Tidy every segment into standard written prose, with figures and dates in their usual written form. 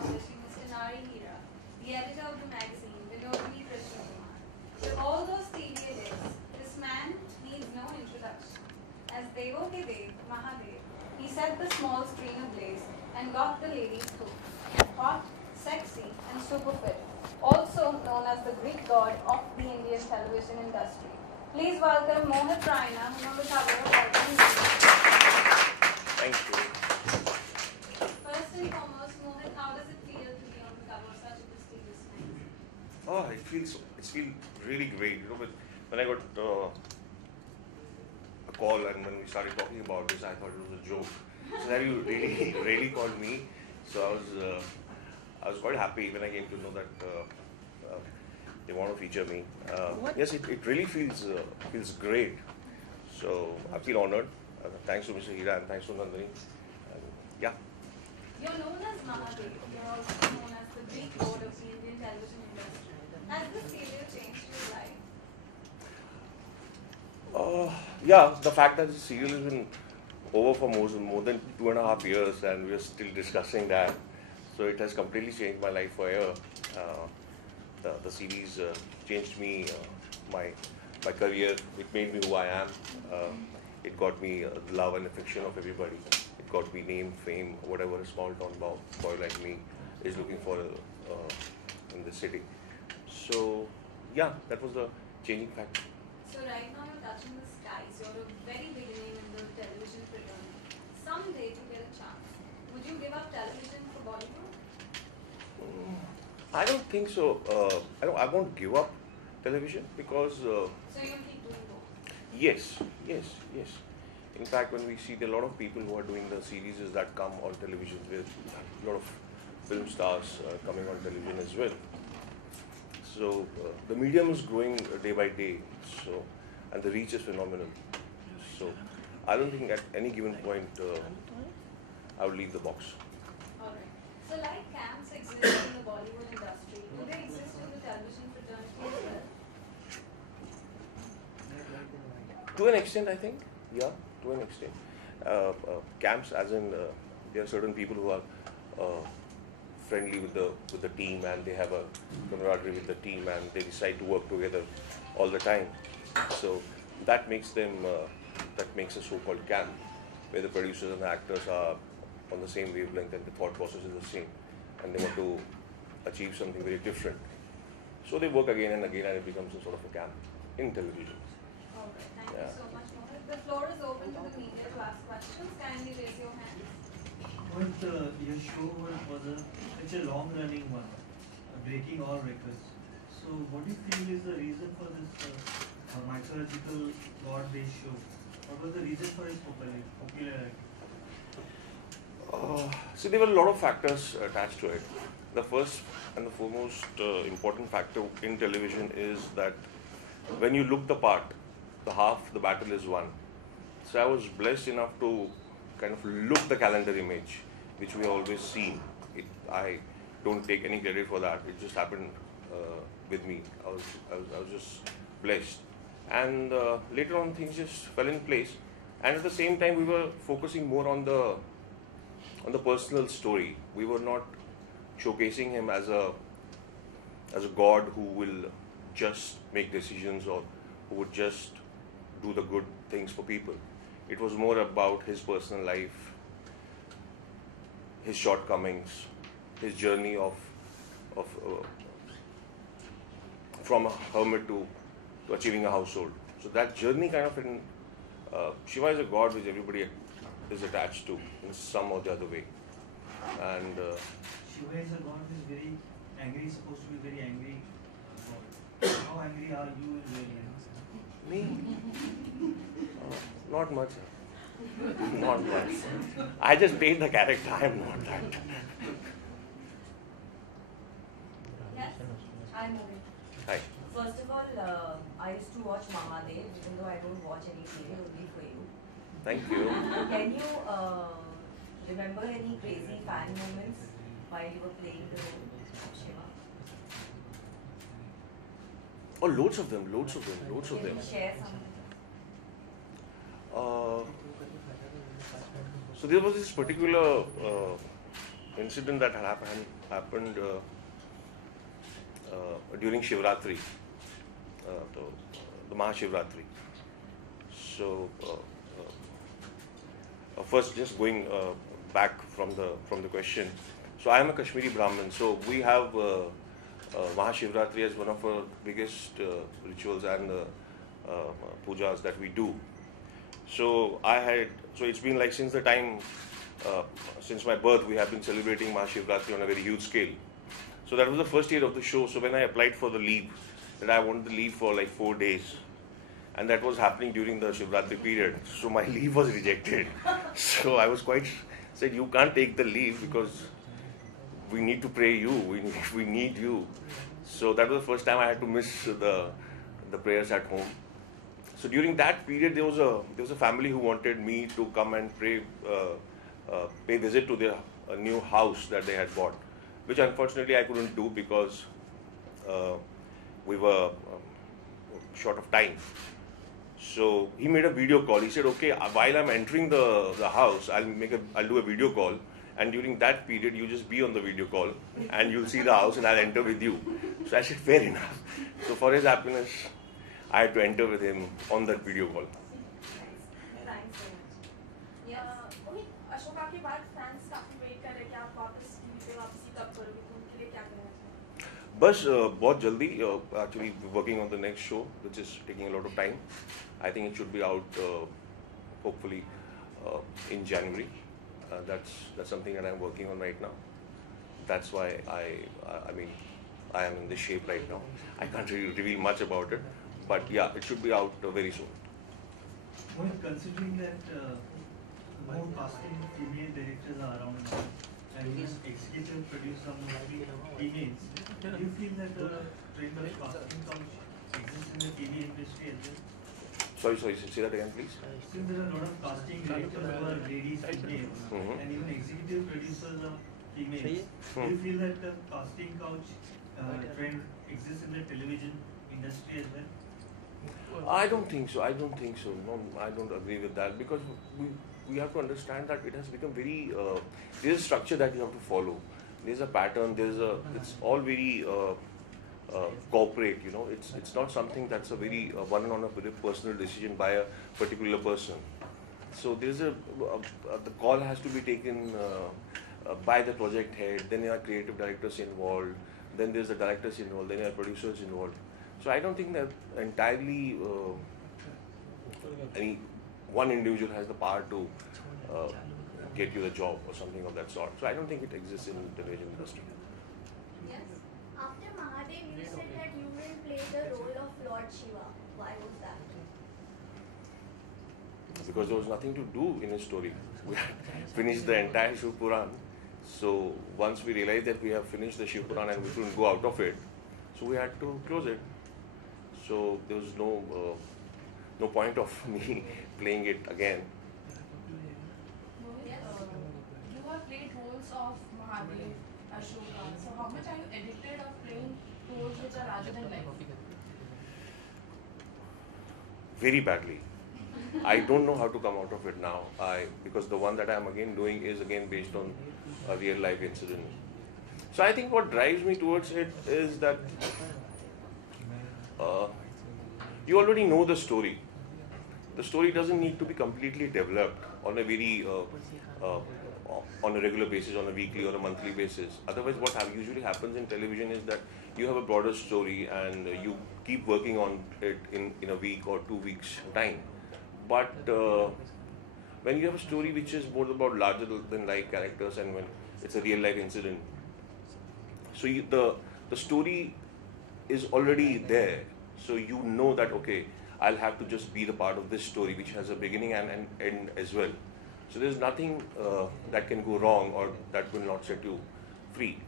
especially Mr. Nari Hira, the editor of the magazine, Vinodini Krishna Kumar. To all those TV days, this man needs no introduction. As Devo ke Dev, Mahadev, he set the small screen ablaze and got the ladies hooked. Hot, sexy, and super fit. Also known as the Greek god of the Indian television industry. Please welcome Mohit Raina, who on the cover of Thank you. First and foremost, Mohit, how does it feel to be on the cover of such a prestigious magazine? Oh, it feels really great. You know, when I got a call and when we started talking about this, I thought it was a joke. So that you really called me. So I was quite happy when I came to know that they want to feature me. Yes, it really feels great. So I feel honored. Thanks to Mr. Hira and thanks to Nandini. Yeah. You're known as Mahadev. You're also known as the Greek god of the Indian television industry. Has this serial changed your life? Yeah, the fact that the serial has been over for more than 2.5 years and we're still discussing that. So it has completely changed my life forever. The series changed me, my career. It made me who I am. It got me the love and affection of everybody. It got me name, fame, whatever a small town boy like me is looking for in the city. So yeah, that was the changing factor. So right now you're touching the skies. You're a very big name in the television fraternity. Someday to get a chance, would you give up television for Bollywood? I don't think so. I won't give up television because. So you'll keep doing both? Yes. In fact, when we see a lot of people who are doing the series that come on television, there's a lot of film stars coming on television as well. So the medium is growing day by day. So and the reach is phenomenal. So I don't think at any given point I would leave the box. Alright. So like camps exist in the Bollywood industry, do they exist in the television fraternity as well? To an extent, I think. Yeah, to an extent. Camps, as in, there are certain people who are friendly with the team and they have a camaraderie with the team and they decide to work together all the time. So that makes them, that makes a so-called camp, where the producers and the actors are on the same wavelength and the thought process is the same and they want to achieve something very different. So they work again and again and it becomes a sort of a camp in television. Alright, thank you so much, Mohit. The floor is open to the media to ask questions. Kindly raise your hands. But your show was such a long-running one, breaking all records. So what do you feel is the reason for this mythological god-based show? What was the reason for its popularity? See, there were a lot of factors attached to it. The first and the foremost important factor in television is that when you look the part, the half the battle is won. So I was blessed enough to kind of look the calendar image, which we always seen. I don't take any credit for that. It just happened with me. I was just blessed, and later on things just fell in place. And at the same time, we were focusing more on the personal story. We were not showcasing him as a god who will just make decisions or who would just do the good things for people. It was more about his personal life, his shortcomings, his journey from a hermit to achieving a household. So that journey kind of Shiva is a god which everybody is attached to in some or the other way. And Shiva is a god who is very angry, supposed to be very angry god. How angry are you in real life? me? Not much. Not much. I just played the character. I am not that. Yes. Hi, Mohit. Hi. First of all, I used to watch Mahadev, even though I don't watch any serial, only for you. Thank you. Can you remember any crazy fan moments while you were playing the role of Shiva? Oh, loads of them. Can you share some? So there was this particular incident that had happened during Shivratri, the Mahashivratri. So first, just going back from the question. So I am a Kashmiri Brahmin. So we have Mahashivratri as one of our biggest rituals and pujas that we do. So it's been like since the time, since my birth, we have been celebrating Mahashivratri on a very huge scale. So that was the first year of the show. So when I applied for the leave, that I wanted the leave for like 4 days. And that was happening during the Shivratri period. So my leave was rejected. So I was said, you can't take the leave because we need to pray you, we need you. So that was the first time I had to miss the prayers at home. So during that period, there was a family who wanted me to come and pay visit to their new house that they had bought, which unfortunately I couldn't do because we were short of time. So he made a video call. He said, okay, while I'm entering the house, I'll do a video call. And during that period, you just be on the video call and you'll see the house and I'll enter with you. So I said, fair enough. So for his happiness, I had to enter with him on that video call. Thanks so much. Yes. Mohit, Ashoka के बाद fans काफी wait कर रहे हैं कि आप वापस TV पे वापसी कब करोगे, तो उनके लिए क्या कहना चाहोगे? बस बहुत जल्दी, actually working on the next show, which is taking a lot of time. I think it should be out hopefully in January. That's something that I'm working on right now. That's why I mean I am in this shape right now. I can't really reveal much about it, but yeah, it should be out very soon. Well, considering that more casting female directors are around now, and this executive producer mostly females, do you feel that the trend of casting couch exists in the TV industry as well? Sorry, say that again, please. Since there are a lot of casting directors who are ladies, females, and even executive producers are females, do you feel that the casting couch trend exists in the television industry as well? I don't think so. No, I don't agree with that because we have to understand that it has become very. There's a structure that you have to follow. There's a pattern. It's all very corporate. You know, it's not something that's a very one on a very personal decision by a particular person. So there's the call has to be taken by the project head. Then there are creative directors involved. Then there's the directors involved. Then there are producers involved. So I don't think that entirely any one individual has the power to get you the job or something of that sort. So I don't think it exists in the television industry. Yes. After Mahadev, you said that you will play the role of Lord Shiva. Why was that? Because there was nothing to do in his story. We had finished the entire Shiv Puran. So once we realized that we have finished the Shiv Puran and we couldn't go out of it, so we had to close it. So there was no point of me playing it again. Mohit, you have played roles of Mahadev, Ashoka. So how much are you addicted of playing roles which are larger than life? Very badly. I don't know how to come out of it now. Because the one that I am again doing is again based on a real life incident. So I think what drives me towards it is that you already know the story. The story doesn't need to be completely developed on a very on a regular basis, on a weekly or a monthly basis. Otherwise, what usually happens in television is that you have a broader story and you keep working on it in a week or 2 weeks time. But when you have a story which is more about larger than life characters and when it's a real life incident, so the story is already there. So you know that, okay, I'll have to just be the part of this story which has a beginning and an end as well. So there's nothing that can go wrong or that will not set you free.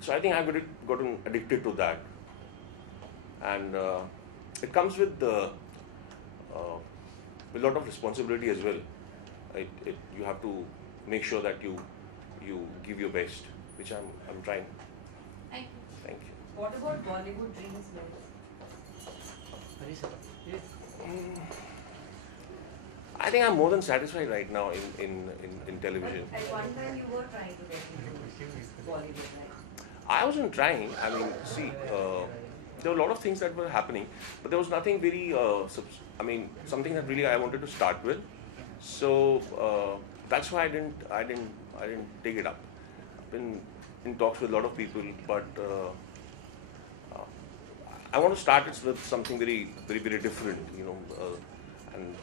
So I think I've gotten addicted to that. And it comes with a lot of responsibility as well. You have to make sure that you give your best, which I'm trying. Thank you. Thank you. What about Bollywood dreams, Mohit? I think I'm more than satisfied right now in television. But at one time you were trying to get into Bollywood, right? I wasn't trying. I mean, see, there were a lot of things that were happening, but there was nothing very, something that really I wanted to start with. So that's why I didn't take it up. I've been in talks with a lot of people, but I want to start it with something very, very, very different, and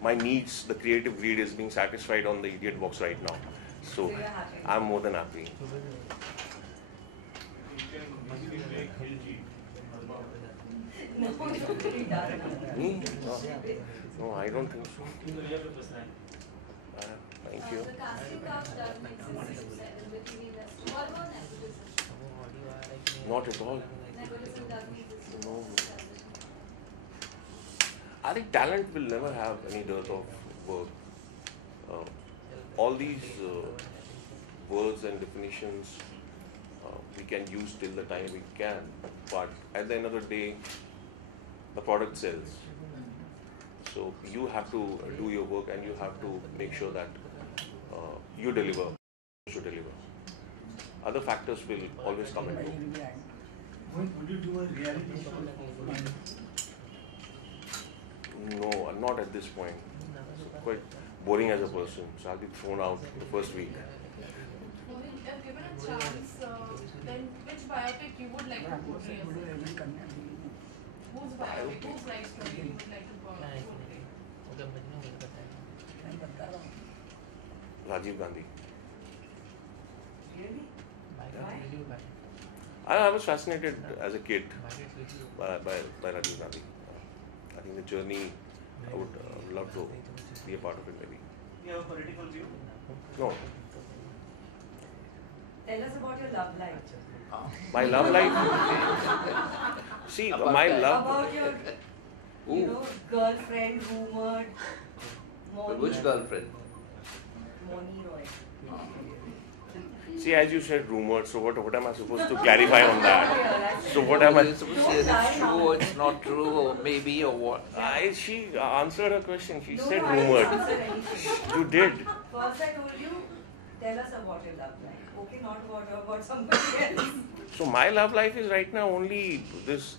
my needs, the creative greed is being satisfied on the idiot box right now. So you're happy? I'm more than happy. No, it's already done. Me? No, I don't think so. Thank you. The casting couch doesn't exist, you said, in the TV industry. What about nepotism? Not at all. Nepotism doesn't exist in No. this establishment. I think talent will never have any dearth of work. All these words and definitions we can use till the time we can, but at the end of the day, the product sells. So you have to do your work and you have to make sure that you deliver, you should deliver. Other factors will always come and go. Would you do a reality show? No, not at this point. Quite boring as a person, so I'll be thrown out the first week. Mohit, if given a chance, then which biopic you would like to portray? Whose biopic, whose life story you would like to portray? Rajiv Gandhi. Really? I was fascinated as a kid by Rajiv Gandhi. I think the journey, I would love to be a part of it maybe. You have a political view? No, Tell us about your love life. my love life. See, my love. About your, girlfriend rumored. Which girlfriend? Moni Roy. See, as you said, rumored. So what am I supposed to clarify on that? So what am I? You're supposed to say it's true or it's not true or maybe or what? She answered her question. She No, said I didn't rumored. answer anything. You did. First I told you, tell us about your love life. Okay, not about somebody else. So my love life is right now only this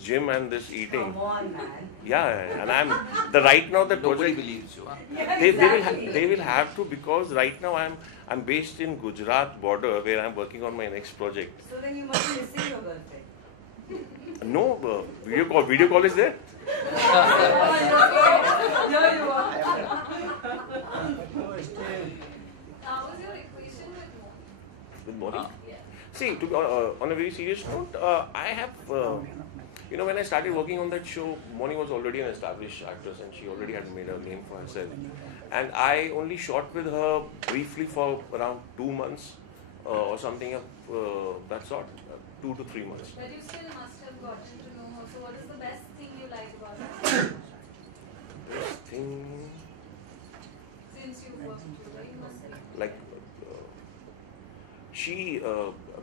gym and this eating. Come on, man. Yeah, and I'm right now the Nobody project. believes you, huh? Yeah, They will have to, because right now I'm based in Gujarat border where I'm working on my next project. So then you must be missing your girlfriend. No, video call is there. No, you are. How was your equation with Mohit? With Mohit. Yeah. See, on a very serious note, I have, when I started working on that show, Moni was already an established actress and she already had made a name for herself. And I only shot with her briefly for around 2 months or something of that sort, 2 to 3 months. But you still must have gotten to know her. So what is the best thing you like about her? Best thing, Since you've worked with her, you must have. like, she,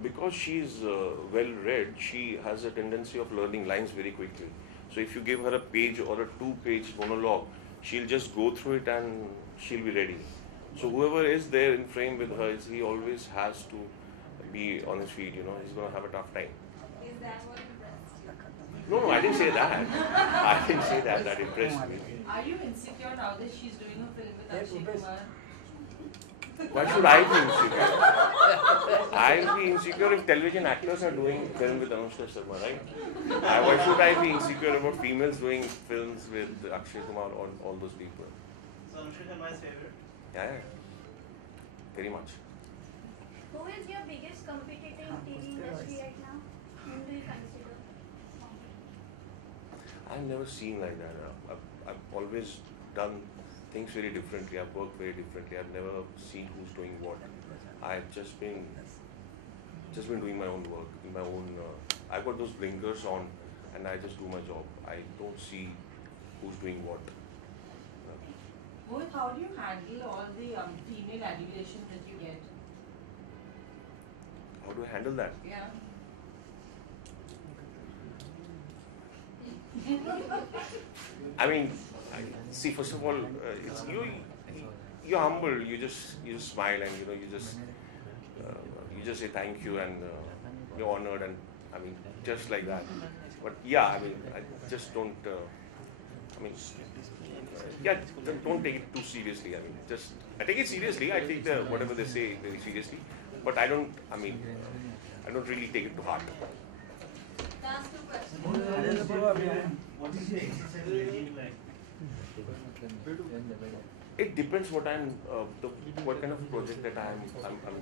because she's well read, she has a tendency of learning lines very quickly. So if you give her a page or a 2-page monologue, she'll just go through it and she'll be ready. So whoever is there in frame with her, he always has to be on his feet, he's going to have a tough time. Is that what impressed you? No, I didn't say that. I didn't say that. That impressed me. Are you insecure now that she's doing a film with Akshay Kumar? Why should I be insecure? I'll be insecure if television actors are doing film with Anushka Sharma, right? Why should I be insecure about females doing films with Akshay Kumar or all those people? So Anushka Sharma is favorite? Yeah, very much. Who is your biggest competitor in TV industry right now? Whom do you consider? I've never seen like that. I've always done things very differently. I've worked very differently. I've never seen who's doing what. I've just been doing my own work, in my own. I've got those blinkers on, and I just do my job. I don't see who's doing what. Mohit, how do you handle all the female adulation that you get? How do I handle that? Yeah. I mean, See, first of all, it's you're humble. You just smile and you just say thank you and you're honored and I mean just like that. But yeah, I mean I just don't. I mean, yeah, don't take it too seriously. I mean, I take it seriously. I take whatever they say very seriously, but I don't. I mean, I don't really take it to heart. Last two questions. What is your exercise regime like? It depends what what kind of project that I'm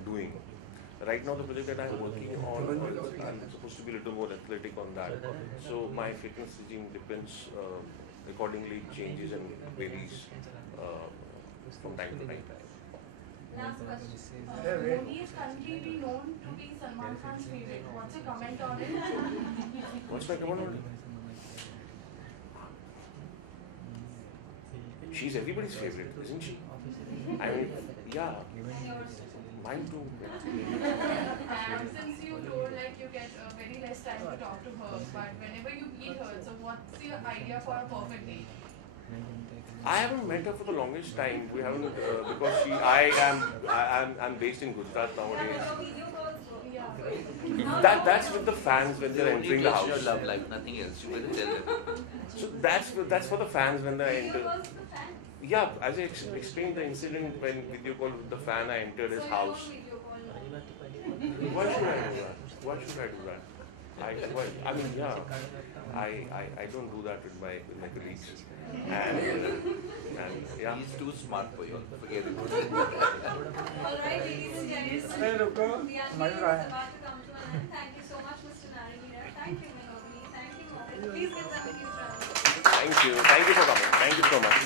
doing. Right now, the project that I'm working on, I'm supposed to be a little more athletic on that. So my fitness regime depends accordingly, changes and varies from time to time. Last question. Modi is currently known to be Salman Khan's favorite. What's your comment on it? What's my comment on it? She's everybody's favorite, isn't she? I mean, yeah. Mine too. And since you told like you get very less time to talk to her, but whenever you meet her, so what's your idea for a perfect date? I haven't met her for the longest time. We haven't because I'm based in Gujarat nowadays. That's with the fans when they're entering the house. Your love life, nothing else. You better tell them. So that's for the fans when they enter. Yeah, as I explained the incident when video call with the fan, I entered his house. Why should I do that? Why should I do that? I mean, yeah, I don't do that with my colleagues. And yeah. He's too smart for you. Forget it. Alright, ladies and gentlemen, the Unveils is about to come to an end. Thank you so much, Mr. Narendra. Thank you, Mahurats. Thank you, Mohit. Please give them a huge round of applause. Thank you. Thank you for coming. Thank you so much.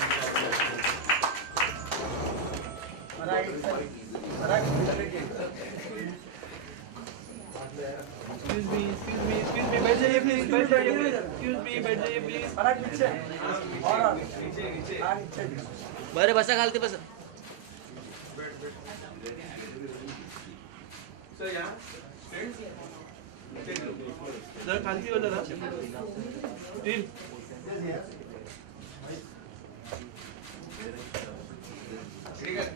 Excuse me, बैठ जाइए please, excuse me, बैठ जाइए please. बरं बसा खालती बसा. जरा खालती हो जरा. Still. ठीक है.